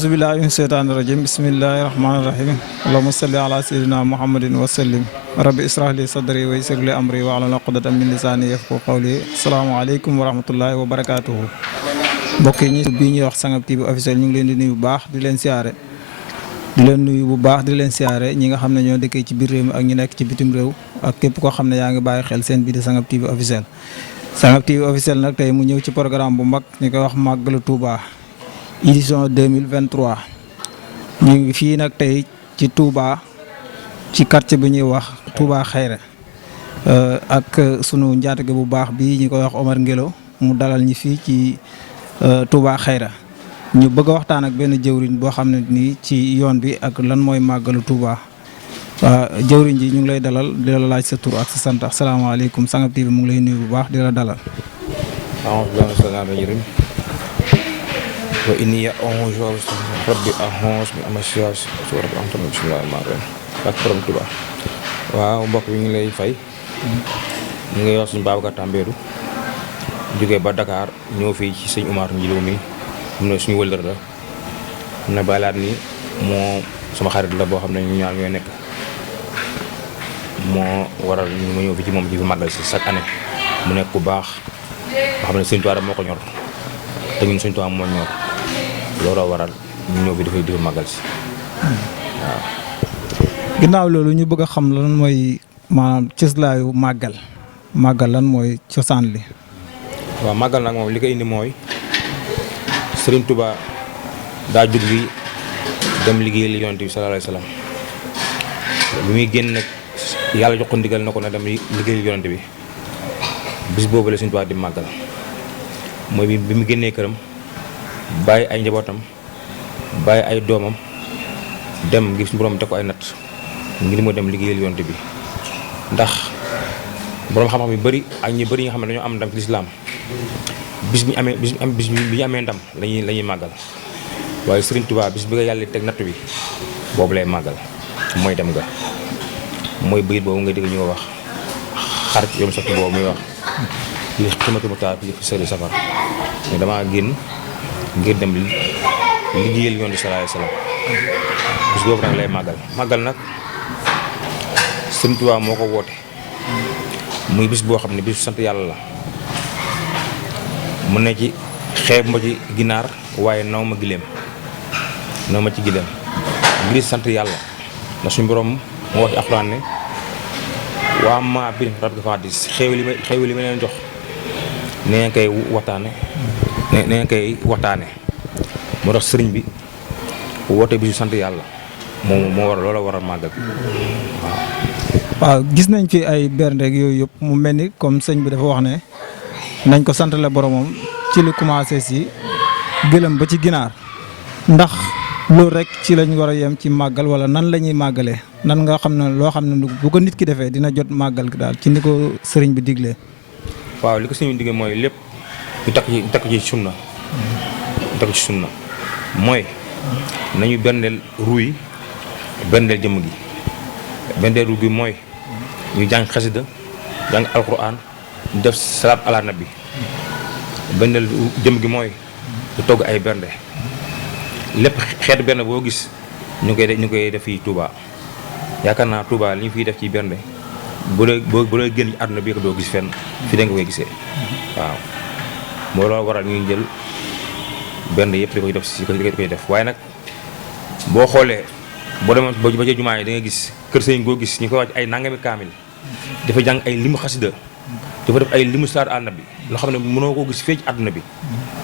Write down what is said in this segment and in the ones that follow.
Auzubillahi min sheytaani rajim bismillahi rahmaani rahim allahumma salli ala sayyidina muhammadin wa sallim rabbi israh li sadri wa yassir li amri wa hlul uqdatan min lisani yafqahu qawli asalaamaaleykum wa rahmatullahi wa barakaatuhu. Mbokk yi bii ñuy wax Sangab TV officiel ñu ngi leen di nuyu bu baax di leen siyaare ñi nga xam ne ñoo dëkkee ci biir réew mi ak ñi nekk ci bitim réew ak képp koo xam ne yaa ngi bàyyi xel seen bii di Sangab TV officiel. Sangab TV officiel nag tey mu ñëw ci programme bu mag ñu koy wax Màggalu Touba édition 2023 ñu ngi fii nag tey ci Touba ci quartier bi ñuy wax Touba Xayra ak sunu njaatige bu baax bi ñu koy wax Omar Ngelo mu dalal ñi fii ci Touba Xayra ñu bëgg a waxtaan ak benn jëwriñ boo xam ne nii ci yoon bi ak lan mooy màggalu Touba jëwriñ ji ñu ngi lay dalal di la laaj sa tur ak sa sant. asalaamaaleykum Sangab TV mu ngi lay nuyu bu baax di la dalal. wa inni a'uuzu rabbi a'uuzu bi amasiyaas su rabbi am tamit bismillaahi rahmaani rahiim ak borom Touba. waaw mbokk bi ñu ngi lay fay ñu ngi wax suñu Babacar Tambédou jógee ba Dakar ñëw fii ci sëñ Umar Njiloo mi xam ne suñu wëllër la xam ne balaat ni moo sama xarit la boo xam ne ñu ñaar ñooy nekk moo waral ñu ma ñëw fi ci moom ci fi màggal si chaque année mu nekk ku baax boo xam ne sëñ Tuubaa moo ko ñor te ñun sëñ Tuubaa moo ñor looloo waral ñu ñëw fi dafay di màggal si waaw. ginnaaw loolu ñu bëgg a xam lan mooy maanaam cëslaayu màggal lan mooy cosaan li. waaw màggal nag moom li ko indi mooy Sëriñ Tuubaa daa jóg bi dem liggéeyal Yonent bi sallallaahu alayhi wa sallam bi muy génn nag yàlla jox ko ndigal na ko na dem liggéeyal Yonent bi bis boobu la Sëriñ Tuubaa di màggal mooy bi mu génnee këram bàyyi ay njabootam bàyyi ay doomam dem ngir suñu borom teg ko ay natt ngir moo dem liggéeyal Yonent bi ndax borom xam-xam yu bëri ak ñi bëri nga xam ne dañoo am ndam ci lislaam bis bi ñu amee ndam la ñuy màggal waaye Sëriñ Tuubaa bis bi nga yàlla teg natt bi boobu lay màggal mooy dem nga mooy bëyit boobu nga dégg ñu ko wax xar yoom sotti boobu muy wax li ximati mu taal fi sëri safar mais damaa génn ngir dem liggéeyal Yonent bi sallallaahu alayhi wa sallam bis boobu nag lay màggal nag Sëriñ Tuubaa moo ko woote muy bis boo xam ne bis sant yàlla la mu ne ci xeeb ma ci ginaar waaye naw ma ci gileem ngir sant yàlla ndax suñu borom moo wax ci alxuraan ne waa ma bi rab ga fadis xew li ma leen jox nee nga koy waxtaane moo tax sëriñ bi woote bisu sant yàlla moo waral loola waral màggal waaw gis nañ fi ay berndeeg yooyu yëpp mu mel ni comme sëñ bi dafa wax ne nañ ko sant la boromam ci lu commencé si gëlëm ba ci ginaar ndax loolu rek ci lañ war a yem ci màggal wala nan la ñuy màggalee nan nga xam ne loo xam ne bu ko nit ki defee dina jot màggal gi daal ci ni ko sëriñ bi diglee. waaw li ko sëriñ bi diglee mooy lépp ñu takk ci sunna mooy nañu berndeel ruuy berndeel jëmm gi berndeel ruuy gi mooy ñu jàng xasida jàng alquran ñu def salaat ala nabi berndeel jëmm gi mooy ñu togg ay bernde lépp xeetu bernde boo gis ñu koy def fii Touba yaakaar naa Touba li ñu fiy def ci bernde bu dee génn ci àdduna bi doo gis fenn fi da nga koy gisee waaw moo loolu waral ñuy jël bernde yëpp di koy def waaye nag boo xoolee boo demoon ba ca jumaa yi da nga gis kër sëñ goo gis ñu koy wàcc ay nangami kaamil dafa jàng ay limu xasida dafa def ay limu salaat ala nabi loo xam ne mënoo koo gis fii ci àdduna bi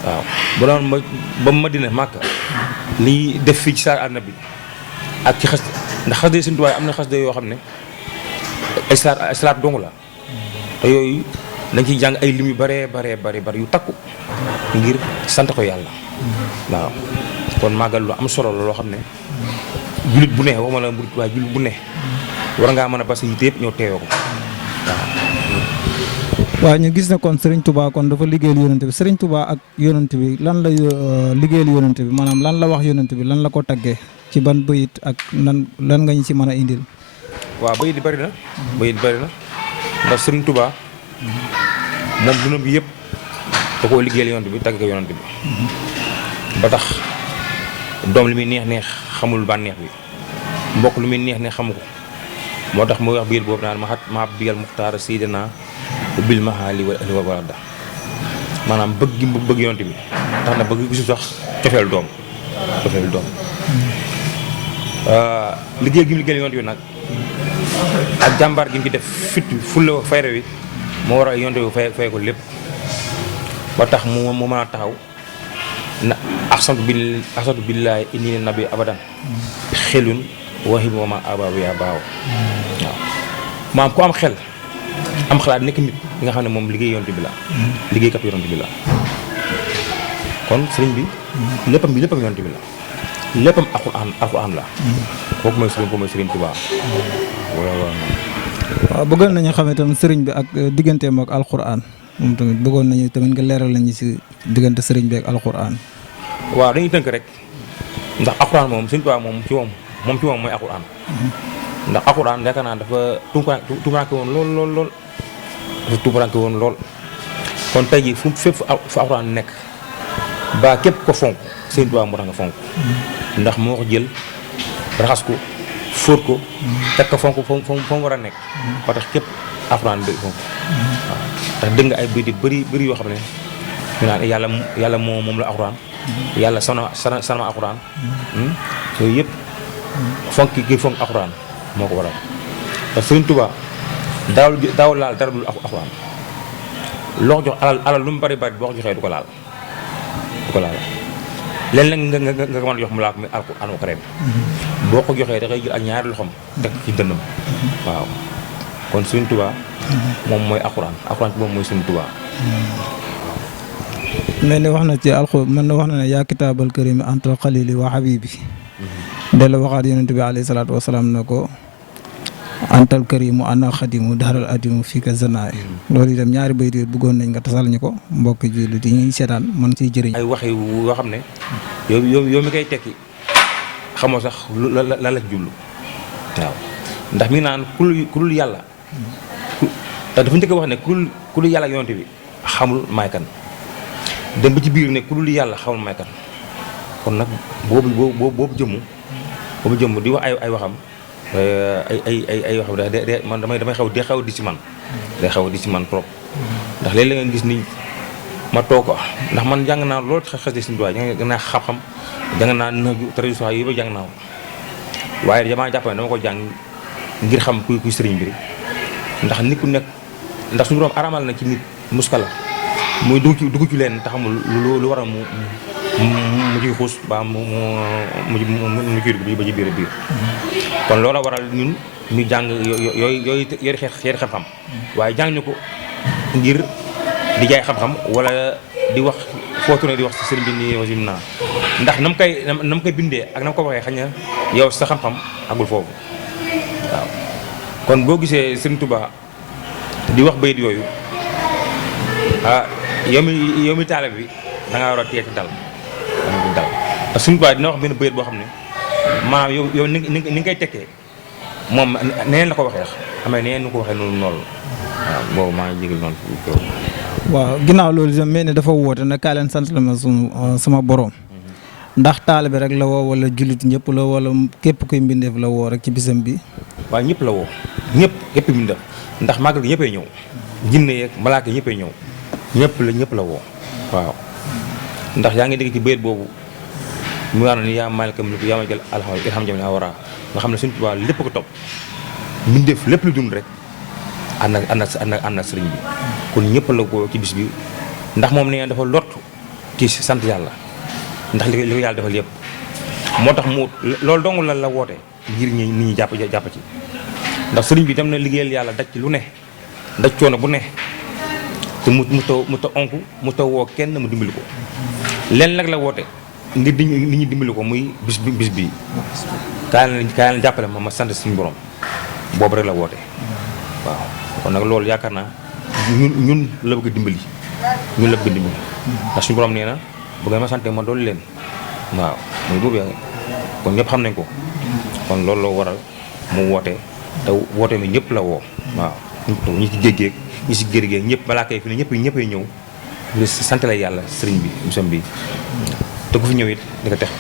waaw bu doon ba Madina Màkka li def fii ci salaat ala nabi ak ci ndax xasida Sëriñ Tuubaa am na xasida yoo xam ne ay salaat dong la te yooyu dañ ciy jàng ay lim yu bare yu takku ngir sant ko yàlla waaw kon màggal lu am solo la loo xam ne jullit bu ne waxuma la murit waaye jullit bu ne war ngaa mën a basi yite yëpp ñëw teewee ko waaw ñu gis ne kon Serigne Touba kon dafa liggéeyal Yonent bi Serigne Touba ak Yonent bi lan la liggéeyal Yonent bi maanaam lan la wax Yonent bi lan la ko taggee ci ban bëyit ak lan nga ñu ci mën a indil. waaw bëyit di bëri na ndax Serigne Touba moom duna bi yëpp da koo liggéeyal Yonent bi tagg ko Yonent bi ba tax doom li muy neex neex xamul bànneex bi mbokk lu muy neex neex xamu ko moo tax muy wax biir boobu naan ma bigal muxtaar sidina bil mahali wala da maanaam bëgg gi bëgg yonte bi tax na bëgg gisu sax cofeel doom liggéey gi mu liggéey yonte bi nag ak jàmbaar gi mu ci def fit fulla fayra wi moo waral yonte bi fay ko lépp ba tax mu mën a taxaw na axsantu billaahi inni nabi abadan xelun waxi mooma ababu yaa baaw waaw maam ku am xel am xalaat nekk nit li nga xam ne moom liggéey yonte bi la liggéeykat yonte bi la kon sëriñ bi léppam yonte bi la léppam alxuraan la kooku mooy sëriñ Tuubaa waaw bëggoon nañu xam itam sëriñ bi ak digganteem ak alxuraan moom tamit bëggoon nañu tamit nga leeral nañu si diggante sëriñ bi ak alxuraan. waaw dañuy tënk rek ndax alxuraan moom sëriñ Tuubaa moom ci moom mooy alxuraan ndax alxuraan yaakaar naa dafa tuumaranke woon lool dafa tuumaranke woon lool kon tey jii fépp fu alxuraan nekk ba képp ko fonk sëriñ Tuubaa moo tax nga fonk ndax moo ko jël raxas ko fóot ko teg ko fonk fa mu war a nekk ba tax képp alxuraan dëgg fonk waaw ndax dégg nga ay biir bëri yoo xam ne ñu naan yàlla moom la alxuraan yàlla sanama alxuraan yooyu yëpp fonk gi fonk alxuraan moo ko waral te Sëriñ Tuubaa daawul laal dara dul alxuraan loo ko jox alal lu mu bari boo ko joxee du ko laal léeg-léeg nga mën a jox mu laal ko muy alxuraan karim boo ko joxee da ngay jël ak ñaari loxoom teg ci dënnam waaw kon Sëriñ Tuubaa moom mooy alxuraan ci moom mooy Sëriñ Tuubaa mel ni wax na ci mën na wax na ne yaa kitaabal karim anta xalili wa habibi dellu waxaat yonent bi alayhi salaatu wasalaam na ko antal karimu ana xadimu daxaral adimu fii ka zanaay loolu itam ñaari bayt yooyu bëggoon nañ nga tasal ñu ko mbokki jullit yi ñuy seetaan mën ciy jëriñ ay wax yoo xam ne yow mi koy tekki xamoo sax lan la ci jublu waaw ndax mi ngi naan ku dul yàlla te dafa njëkk a wax ne ku dul yàlla ak yonent bi xamul maay kan dem ba ci biir ne ku dul yàlla xamul maay kan kon nag boobu jëmm di wax ay waxam ay waxam man damay xaw a di ci man day xaw a di ci man trop ndax léeg-léeg nga gis ni ma toog ko ndax man jàng naa loolu xas de Sëriñ Tuubaa jàng naa xam-xam jàng naa nëju tradition yi ba jàng naa waaye damaa jàpp ne dama ko jàng ngir xam kuy sëriñ bi ndax nit ku nekk ndax suñu borom aramal na ci nit muskala muy dugg ci leen te xamul lu war a mu ciy xuus ba mu ciy dugg ba ci biir kon loola waral ñun ñu jàng yooyu xeeti xam-xam waaye jàng ñu ko ngir di jaay xam-xam wala di wax footu ne di wax ci sëriñ bi nii wasim naa ndax na mu koy bindee ak na mu ko waxee xañ na yow sa xam-xam agul foofu waaw kon boo gisee Sëriñ Tuubaa di wax bayit yooyu yow mi taale bi da ngaa war a teeti dal parce que Sëriñ Tuubaa dina wax benn bayit boo xam ne maanaam yow ni nga koy tekkee moom neneen la ko waxee xamee neneen nu ko waxee noonu waaw boobu maa ngi jégal noonu waaw ginnaaw loolu itam mel ni dafa woote nag kaa leen sant la ma sama borom ndax taalibe rek la woo wala jullit ñëpp la wala képp kuy mbindeef la woo rek ci bisam bi waaw ñëpp la woo ñëpp mbindeef ndax màggal gi ñëppay ñëw jinne yeeg malaaka ñëppay ñëw ñëpp la woo waaw ndax yaa ngi dégg ci bayit boobu mu wax ne yaa maalikal mulki yaa maalikal alhamdu irham jami awara nga xam ne Sëriñ Tuubaa lépp ko topp mbindeef lépp lu dund rek ànd na sëriñ bi kon ñëpp la ko ci bis bi ndax moom nee dafa lott ci sant yàlla ndax li ko yàlla defal yëpp moo tax mu loolu dong la woote ngir nit ñi jàpp ci ndax sëriñ bi dem na liggéeyal yàlla daj ci lu ne daj coono bu ne te mu ta onku mu ta woo kenn mu dimbali ko leen nag la woote ngir nit ñi dimbali ko muy bis bi kaay la jàppale ma sant suñu borom boobu rek la woote waaw kon nag loolu yaakaar naa ñun la bëgg dimbali ndax suñu borom nee na bu ngeen ma sante ma doolu leen waaw muy boobu kon ñëpp xam nañ ko kon loolu la waral mu woote te woote mi ñëpp la woo waaw ñi ci géej ñi ci géej géej ñëpp balaa kay fi ne ñëppay ñëw ngir sant la yàlla sëriñ bi bisam bi te ku fi ñëw it di ko tex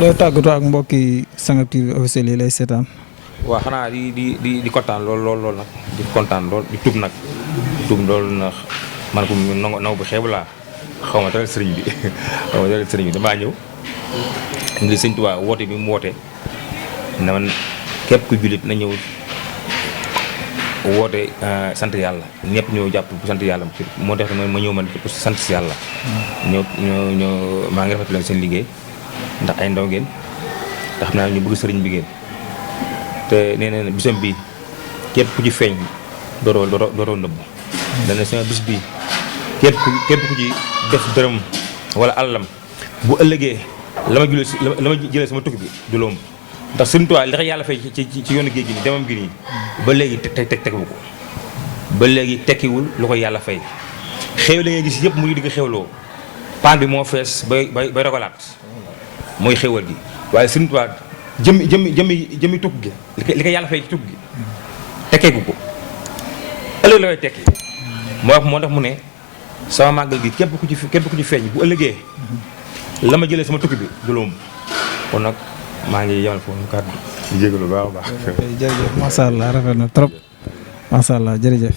looy tàggatoo ak mbokki Sangap TV officiel yi lay seetaan. waaw xanaa di kontaan lool nag di kontaan lool di tuub loolu nag man ko naw bu xeebu laa xaw ma dara sëriñ bi damaa ñëw ngir sëñ Tuubaa woote bi mu woote na man képp ku jullit na ñëw woote sant yàlla ñëpp ñëw jàpp bu sant yàlla moo tax ma ñëw man pour sant si yàlla ñoo maa ngi rafetlu seen liggéey ndax ay ndaw ngeen te xam naa ñu bëgg sëriñ bi ngeen te nee na bisam bi képp ku ci feeñ dootoo nëbb dana sama bis bi képp ku ci def dërëm wala alalam bu ëllëgee la ma jëlee sama tukki bi du lomb ndax Sëriñ Tuubaa li tax yàlla fay ci yoonu géej gi nii demam gi nii ba léegi tekkiwu ko ba léegi tekkiwul lu ko yàlla fay xew la ngay gis yëpp mu ngi di ko xewloo paan bi moo fees bay rogalaat mooy xewal gi waaye Sëriñ Tuubaa jëmmi tukki gi li ko yàlla fay ci tukki gi tekkeeku ko ëllëg la koy tekki moo tax mu ne sama màggal gi képp ku ci feeñ bu ëllëgee la ma jëlee sama tukki bi du lomb kon nag maa ngi yemal foofu kàddu di jégalu baax a baax. jërëjëf macha allah rafet na trop macha allah jërëjëf.